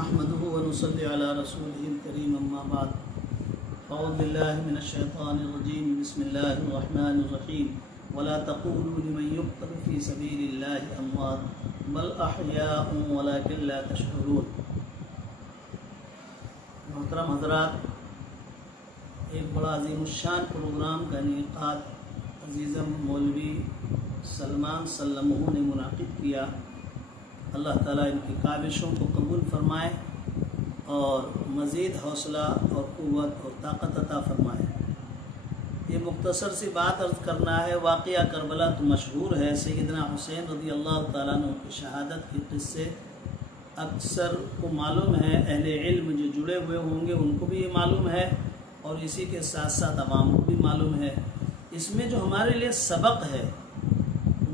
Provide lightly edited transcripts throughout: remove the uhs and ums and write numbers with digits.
نحمده ونصلي على رسوله الكريم أما بعد أعوذ بالله من الشيطان الرجيم بسم الله الرحمن الرحيم ولا تقولوا لمن يقتل في سبيل الله أموات بل أحياء ولكن لا تشعرون۔ محترم حضرات، ایک بڑا عظیم الشان پروگرام کا انعقاد عزیزم مولوی سلمان سلمہ نے منعقد کیا۔ اللہ تعالیٰ ان کی کاوشوں کو قبول فرمائے اور مزید حوصلہ اور قوت اور طاقت عطا فرمائے۔ یہ مختصر سی بات عرض کرنا ہے۔ واقعہ کربلا تو مشہور ہے، سیدنا حسین رضی اللہ تعالیٰ عنہ کی شہادت کے قصے اکثر کو معلوم ہے، اہل علم جو جڑے ہوئے ہوں گے ان کو بھی یہ معلوم ہے اور اسی کے ساتھ ساتھ عوام کو بھی معلوم ہے۔ اس میں جو ہمارے لیے سبق ہے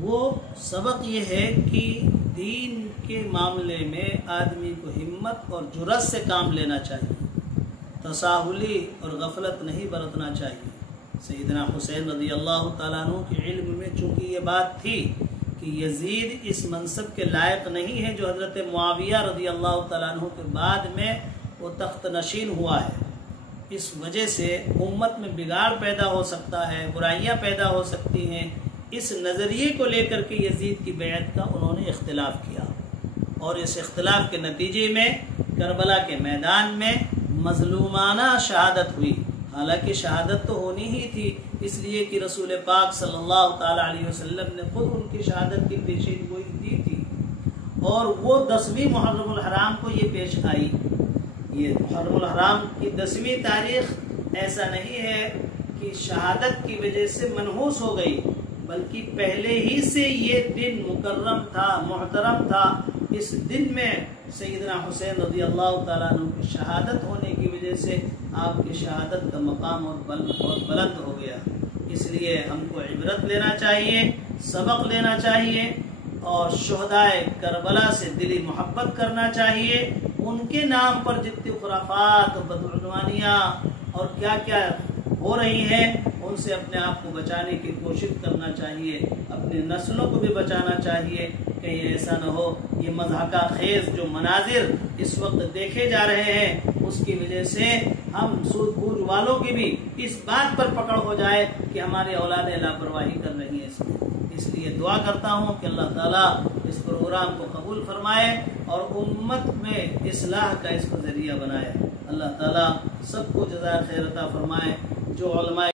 وہ سبق یہ ہے کہ دین کے معاملے میں آدمی کو ہمت اور جرأت سے کام لینا چاہیے، تساہلی اور غفلت نہیں برتنا چاہیے۔ سیدنا حسین رضی اللہ تعالیٰ عنہ کے علم میں چونکہ یہ بات تھی کہ یزید اس منصب کے لائق نہیں ہے جو حضرت معاویہ رضی اللہ تعالیٰ عنہ کے بعد میں وہ تخت نشین ہوا ہے، اس وجہ سے امت میں بگاڑ پیدا ہو سکتا ہے، برائیاں پیدا ہو سکتی ہیں۔ اس نظریے کو لے کر کے یزید کی بیعت کا انہوں نے اختلاف کیا اور اس اختلاف کے نتیجے میں کربلا کے میدان میں مظلومانہ شہادت ہوئی۔ حالانکہ شہادت تو ہونی ہی تھی، اس لیے کہ رسول پاک صلی اللہ تعالی علیہ وسلم نے خود ان کی شہادت کی پیشین گوئی دی تھی اور وہ 10ویں محرم الحرام کو یہ پیش آئی۔ یہ محرم الحرام کی 10ویں تاریخ ایسا نہیں ہے کہ شہادت کی وجہ سے منحوس ہو گئی، بلکہ پہلے ہی سے یہ دن مکرم تھا، محترم تھا۔ اس دن میں سیدنا حسین رضی اللہ تعالیٰ عنہ کی شہادت ہونے کی وجہ سے آپ کی شہادت کا مقام اور بلند ہو گیا۔ اس لیے ہم کو عبرت لینا چاہیے، سبق لینا چاہیے اور شہدائے کربلا سے دلی محبت کرنا چاہیے۔ ان کے نام پر جتنی خرافات اور بدعنوانیاں اور کیا کیا ہو رہی ہیں ان سے اپنے آپ کو بچانے کی کوشش کرنا چاہیے، اپنی نسلوں کو بھی بچانا چاہیے۔ کہیں ایسا نہ ہو یہ مضحکہ خیز جو مناظر اس وقت دیکھے جا رہے ہیں اس کی وجہ سے ہم سود بوجھ والوں کی بھی اس بات پر پکڑ ہو جائے کہ ہماری اولادیں لاپرواہی کر رہی ہیں اس لیے دعا کرتا ہوں کہ اللہ تعالیٰ اس پروگرام کو قبول فرمائے اور امت میں اصلاح کا اس کو ذریعہ بنائے۔ اللہ تعالیٰ سب کو جزائے خیر عطا فرمائے۔ جو علماء